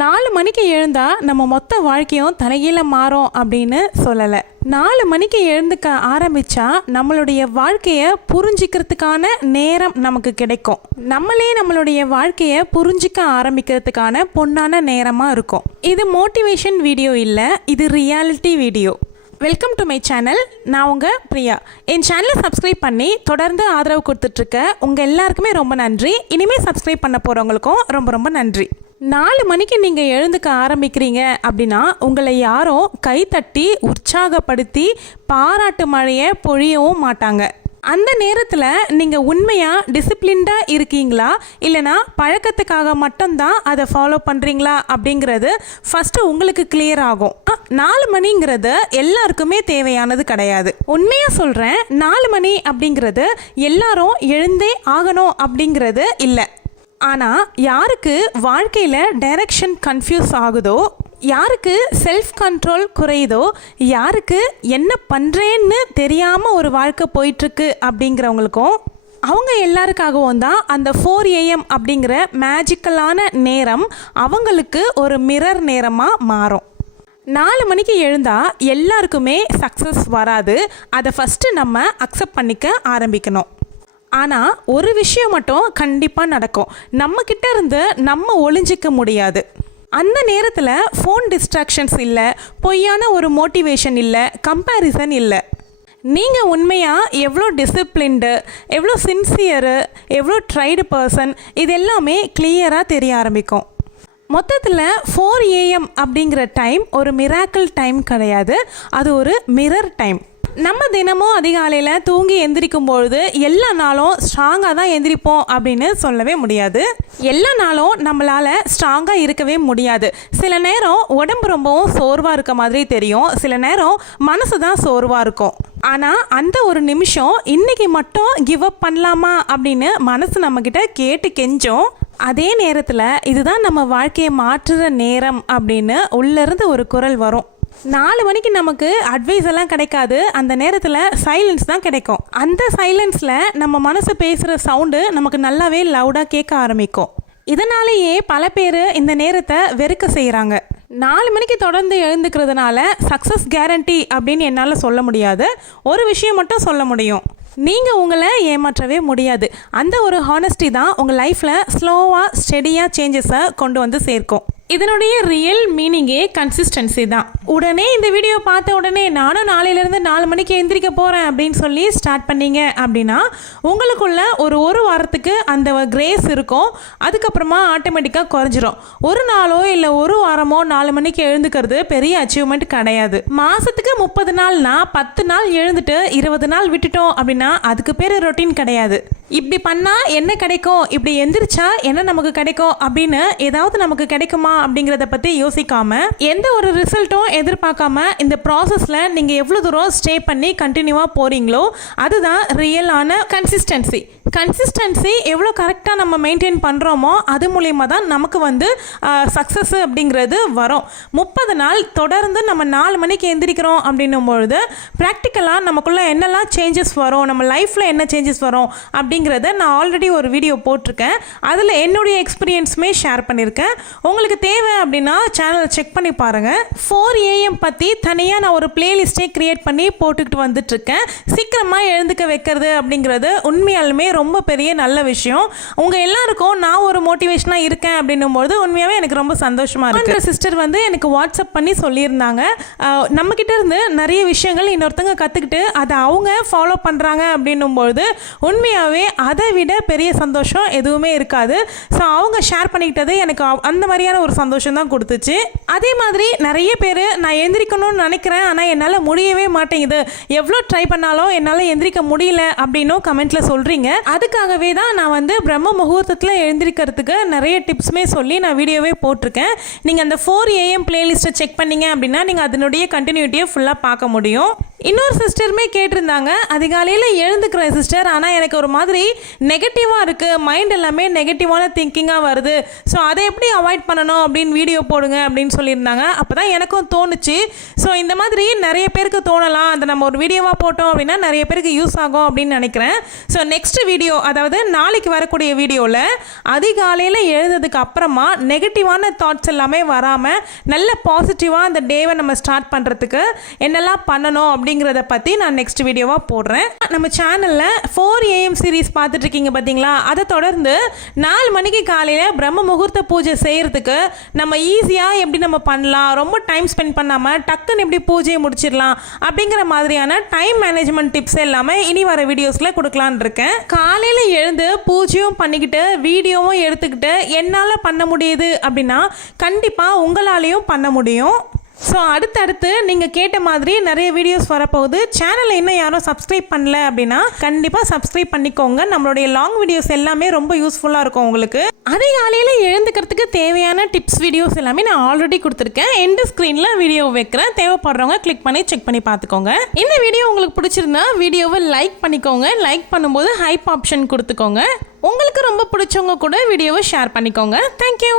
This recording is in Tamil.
4 மணிக்கு எழுந்தா நம்ம மொத்த வாழ்க்கையும் தலைகீழ மாறும் அப்படின்னு சொல்லலை. 4 மணிக்கு எழுந்துக்க ஆரம்பித்தா நம்மளுடைய வாழ்க்கையை புரிஞ்சிக்கிறதுக்கான நேரம் நமக்கு கிடைக்கும். நம்மளே நம்மளுடைய வாழ்க்கையை புரிஞ்சிக்க ஆரம்பிக்கிறதுக்கான பொன்னான நேரமாக இருக்கும். இது மோட்டிவேஷன் வீடியோ இல்லை, இது reality video. Welcome to my channel. நான் உங்கள் பிரியா. என் சேனலை சப்ஸ்கிரைப் பண்ணி தொடர்ந்து ஆதரவு கொடுத்துட்ருக்க உங்கள் எல்லாருக்குமே ரொம்ப நன்றி. இனிமேல் சப்ஸ்கிரைப் பண்ண போகிறவங்களுக்கும் ரொம்ப ரொம்ப நன்றி. 4 மணிக்கு நீங்கள் எழுந்துக்க ஆரம்பிக்கிறீங்க அப்படின்னா உங்களை யாரும் கைத்தட்டி உற்சாகப்படுத்தி பாராட்டு மழையை பொழியவும் மாட்டாங்க. அந்த நேரத்தில் நீங்கள் உண்மையாக டிசிப்ளின்டாக இருக்கீங்களா இல்லைனா பழக்கத்துக்காக மட்டும்தான் அதை ஃபாலோ பண்ணுறீங்களா அப்படிங்கிறது ஃபஸ்ட்டு உங்களுக்கு கிளியர் ஆகும். 4 மணிங்கிறது எல்லாருக்குமே தேவையானது கிடையாது. உண்மையாக சொல்கிறேன், 4 மணி அப்படிங்கிறது எல்லாரும் எழுந்தே ஆகணும் அப்படிங்கிறது இல்லை. ஆனால் யாருக்கு வாழ்க்கையில் டைரக்ஷன் கன்ஃபியூஸ் ஆகுதோ, யாருக்கு செல்ஃப் கண்ட்ரோல் குறையுதோ, யாருக்கு என்ன பண்ணுறேன்னு தெரியாமல் ஒரு வாழ்க்கை போயிட்டுருக்கு அப்படிங்கிறவங்களுக்கும் அவங்க எல்லாருக்காகவும் தான் அந்த 4 AM அப்படிங்கிற மேஜிக்கலான நேரம் அவங்களுக்கு ஒரு மிரர் நேரமாக மாறும். 4 மணிக்கு எழுந்தால் எல்லாருக்குமே சக்ஸஸ் வராது. அதை ஃபஸ்ட்டு நம்ம அக்செப்ட் பண்ணிக்க ஆரம்பிக்கணும். ஆனால் ஒரு விஷயம் மட்டும் கண்டிப்பாக நடக்கும். நம்மக்கிட்ட இருந்து நம்ம ஒளிஞ்சிக்க முடியாது. அந்த நேரத்தில் ஃபோன் டிஸ்ட்ராக்ஷன்ஸ் இல்லை, பொய்யான ஒரு மோட்டிவேஷன் இல்லை, கம்பேரிசன் இல்லை. நீங்கள் உண்மையாக எவ்வளோ டிசிப்ளின்டு, எவ்வளோ சின்சியரு, எவ்வளோ ட்ரைடு பர்சன், இது எல்லாமே கிளியராக தெரிய ஆரம்பிக்கும். மொத்தத்தில் 4 AM அப்படிங்கிற டைம் ஒரு மிராக்கிள் டைம் கிடையாது, அது ஒரு மிரர் டைம். நம்ம தினமும் அதிகாலையில் தூங்கி எந்திரிக்கும் பொழுது எல்லா நாளும் ஸ்ட்ராங்காக தான் எந்திரிப்போம் அப்படின்னு சொல்லவே முடியாது. எல்லா நாளும் நம்மளால் ஸ்ட்ராங்காக இருக்கவே முடியாது. சில நேரம் உடம்பு ரொம்பவும் சோர்வாக இருக்க மாதிரி தெரியும், சில நேரம் மனசு தான் சோர்வாக இருக்கும். ஆனால் அந்த ஒரு நிமிஷம் இன்றைக்கி மட்டும் கிவ் அப் பண்ணலாமா அப்படின்னு மனசு நம்மக்கிட்ட கேட்டு கெஞ்சோம். அதே நேரத்தில் இதுதான் நம்ம வாழ்க்கையை மாற்றுற நேரம் அப்படின்னு உள்ளேருந்து ஒரு குரல் வரும். 4 மணிக்கு நமக்கு அட்வைஸ் எல்லாம் கிடைக்காது, அந்த நேரத்தில் சைலன்ஸ் தான் கிடைக்கும். அந்த சைலன்ஸில் நம்ம மனசு பேசுகிற சவுண்டு நமக்கு நல்லாவே லவுடாக கேட்க ஆரம்பிக்கும். இதனாலேயே பல பேர் இந்த நேரத்தை வெறுக்க செய்கிறாங்க. 4 மணிக்கு தொடர்ந்து எழுந்துக்கிறதுனால சக்ஸஸ் கேரண்டி அப்படின்னு என்னால் சொல்ல முடியாது. ஒரு விஷயம் மட்டும் சொல்ல முடியும், நீங்கள் உங்களை ஏமாற்றவே முடியாது. அந்த ஒரு ஹானஸ்டி தான் உங்கள் லைஃப்பில் ஸ்லோவாக ஸ்டெடியாக சேஞ்சஸை கொண்டு வந்து சேர்க்கும். இதனுடைய ரியல் மீனிங்கே கன்சிஸ்டன்சி தான். உடனே இந்த வீடியோ பார்த்த உடனே நானும் நாளையிலேருந்து 4 மணிக்கு எந்திரிக்க போகிறேன் அப்படின்னு சொல்லி ஸ்டார்ட் பண்ணீங்க அப்படின்னா உங்களுக்குள்ள ஒரு வாரத்துக்கு அந்த கிரேஸ் இருக்கும். அதுக்கப்புறமா ஆட்டோமேட்டிக்காக குறைஞ்சிரும். ஒரு நாளோ இல்லை ஒரு வாரமோ 4 மணிக்கு எழுந்துக்கிறது பெரிய அச்சீவ்மெண்ட் கிடையாது. மாதத்துக்கு 30 நாள்னா 10 நாள் எழுந்துட்டு 20 நாள் விட்டுட்டோம் அப்படின்னா அதுக்கு பேர் ரொட்டீன் கிடையாது. இப்படி பண்ணால் என்ன கிடைக்கும், இப்படி எந்திரிச்சா என்ன நமக்கு கிடைக்கும் அப்படின்னு ஏதாவது நமக்கு கிடைக்குமா அப்படிங்கிறத பற்றி யோசிக்காமல் எந்த ஒரு ரிசல்ட்டும் எதிர்பார்க்காம இந்த ப்ராசஸில் நீங்கள் எவ்வளோ தூரம் ஸ்டே பண்ணி கண்டினியூவாக போகிறீங்களோ அதுதான் ரியலான கன்சிஸ்டன்சி. கன்சிஸ்டன்சி எவ்வளோ கரெக்டாக நம்ம மெயின்டைன் பண்ணுறோமோ அது மூலயமா தான் நமக்கு வந்து சக்ஸஸ் அப்படிங்கிறது வரும். 30 நாள் தொடர்ந்து நம்ம 4 மணிக்கு எந்திரிக்கிறோம் அப்படின்னும் பொழுது ப்ராக்டிக்கலாக நமக்குள்ளே என்னெல்லாம் சேஞ்சஸ் வரும், நம்ம லைஃப்பில் என்ன சேஞ்சஸ் வரும் அப்படிங்கிறத நான் ஆல்ரெடி ஒரு வீடியோ போட்டிருக்கேன். அதில் என்னுடைய எக்ஸ்பீரியன்ஸுமே ஷேர் பண்ணியிருக்கேன். உங்களுக்கு தேவை அப்படின்னா சேனலை செக் பண்ணி பாருங்கள். 4 AM பற்றி தனியாக நான் ஒரு பிளேலிஸ்ட்டே க்ரியேட் பண்ணி போட்டுக்கிட்டு வந்துட்டுருக்கேன். சீக்கிரமாக எழுந்துக்க வைக்கிறது அப்படிங்கிறது உண்மையாலுமே ரொம்ப பெரிய நல்ல விஷயம். உங்கள் எல்லாருக்கும் நான் ஒரு மோட்டிவேஷனாக இருக்கேன் அப்படின்னும்போது உண்மையாகவே எனக்கு ரொம்ப சந்தோஷமாக இருக்குது. சிஸ்டர் வந்து எனக்கு வாட்ஸ்அப் பண்ணி சொல்லியிருந்தாங்க, நம்மக்கிட்ட இருந்து நிறைய விஷயங்கள் இன்னொருத்தங்க கற்றுக்கிட்டு அதை அவங்க ஃபாலோ பண்ணுறாங்க அப்படின்னும்பொழுது உண்மையாகவே அதை விட பெரிய சந்தோஷம் எதுவுமே இருக்காது. ஸோ அவங்க ஷேர் பண்ணிக்கிட்டது எனக்கு அந்த மாதிரியான ஒரு சந்தோஷம் தான் கொடுத்துச்சு. அதே மாதிரி நிறைய பேர் நான் எந்திரிக்கணும்னு நினைக்கிறேன் ஆனால் என்னால் முடியவே மாட்டேங்குது, எவ்வளோ ட்ரை பண்ணாலும் என்னால் எந்திரிக்க முடியல அப்படின்னும் கமெண்ட்டில் சொல்கிறீங்க. அதுக்காகவே தான் நான் வந்து பிரம்ம முகூர்த்தத்தில் எழுந்திரிக்கிறதுக்கு நிறைய டிப்ஸுமே சொல்லி நான் வீடியோவே போட்டிருக்கேன். நீங்கள் அந்த 4 AM பிளேலிஸ்ட்டை செக் பண்ணீங்க அப்படின்னா நீங்கள் அதனுடைய கண்டினியூட்டியை ஃபுல்லாக பார்க்க முடியும். இன்னொரு சிஸ்டருமே கேட்டிருந்தாங்க, அதிகாலையில் எழுந்துக்கிறேன் சிஸ்டர், ஆனால் எனக்கு ஒரு மாதிரி நெகட்டிவாக இருக்குது, மைண்ட் எல்லாமே நெகட்டிவான திங்கிங்காக வருது, ஸோ அதை எப்படி அவாய்ட் பண்ணணும் அப்படின்னு வீடியோ போடுங்க அப்படின்னு சொல்லியிருந்தாங்க. அப்போ தான் எனக்கும் தோணுச்சு, ஸோ இந்த மாதிரி நிறைய பேருக்கு தோணலாம், அதை நம்ம ஒரு வீடியோவாக போட்டோம் அப்படின்னா நிறைய பேருக்கு யூஸ் ஆகும் அப்படின்னு நினைக்கிறேன். ஸோ நெக்ஸ்ட் வீடியோ, அதாவது நாளைக்கு வரக்கூடிய வீடியோவில் அதிகாலையில் எழுந்ததுக்கு அப்புறமா நெகட்டிவான தாட்ஸ் எல்லாமே வராமல் நல்ல பாசிட்டிவாக அந்த டேவை நம்ம ஸ்டார்ட் பண்ணுறதுக்கு என்னெல்லாம் பண்ணணும் அப்படிங்கிறத பற்றி நான் நெக்ஸ்ட் வீடியோவாக போடுறேன். நம்ம சேனலில் 4 AM சீரீஸ் பார்த்துட்டு இருக்கீங்க பார்த்தீங்களா, அதை தொடர்ந்து 4 மணிக்கு காலையில் பிரம்ம முகூர்த்த பூஜை செய்கிறதுக்கு நம்ம ஈஸியாக எப்படி நம்ம பண்ணலாம், ரொம்ப டைம் ஸ்பெண்ட் பண்ணாமல் டக்குன்னு எப்படி பூஜையை முடிச்சிடலாம் அப்படிங்கிற மாதிரியான டைம் மேனேஜ்மெண்ட் டிப்ஸ் எல்லாமே இனி வர வீடியோஸில் கொடுக்கலான்னு இருக்கேன். காலையில் எழுந்து பூஜையும் பண்ணிக்கிட்டு வீடியோவும் எடுத்துக்கிட்டு என்னால் பண்ண முடியுது அப்படின்னா கண்டிப்பாக உங்களாலேயும் பண்ண முடியும். ஸோ அடுத்தடுத்து நீங்கள் கேட்ட மாதிரி நிறைய வீடியோஸ் வரப்போகுது. சேனலை இன்னும் யாரும் சப்ஸ்கிரைப் பண்ணல அப்படின்னா கண்டிப்பாக சப்ஸ்கிரைப் பண்ணிக்கோங்க. நம்மளுடைய லாங் வீடியோஸ் எல்லாமே ரொம்ப யூஸ்ஃபுல்லாக இருக்கும் உங்களுக்கு. அதிகாலையில் எழுந்துக்கிறதுக்கு தேவையான டிப்ஸ் வீடியோஸ் எல்லாமே நான் ஆல்ரெடி கொடுத்துருக்கேன். எண்ட் ஸ்க்ரீனில் வீடியோ வைக்கிறேன், தேவைப்படுறவங்க கிளிக் பண்ணி செக் பண்ணி பார்த்துக்கோங்க. இந்த வீடியோ உங்களுக்கு பிடிச்சிருந்தா வீடியோவை லைக் பண்ணிக்கோங்க. லைக் பண்ணும்போது ஹைப் ஆப்ஷன் கொடுத்துக்கோங்க. உங்களுக்கு ரொம்ப பிடிச்சவங்க கூட வீடியோவை ஷேர் பண்ணிக்கோங்க. தேங்க்யூ.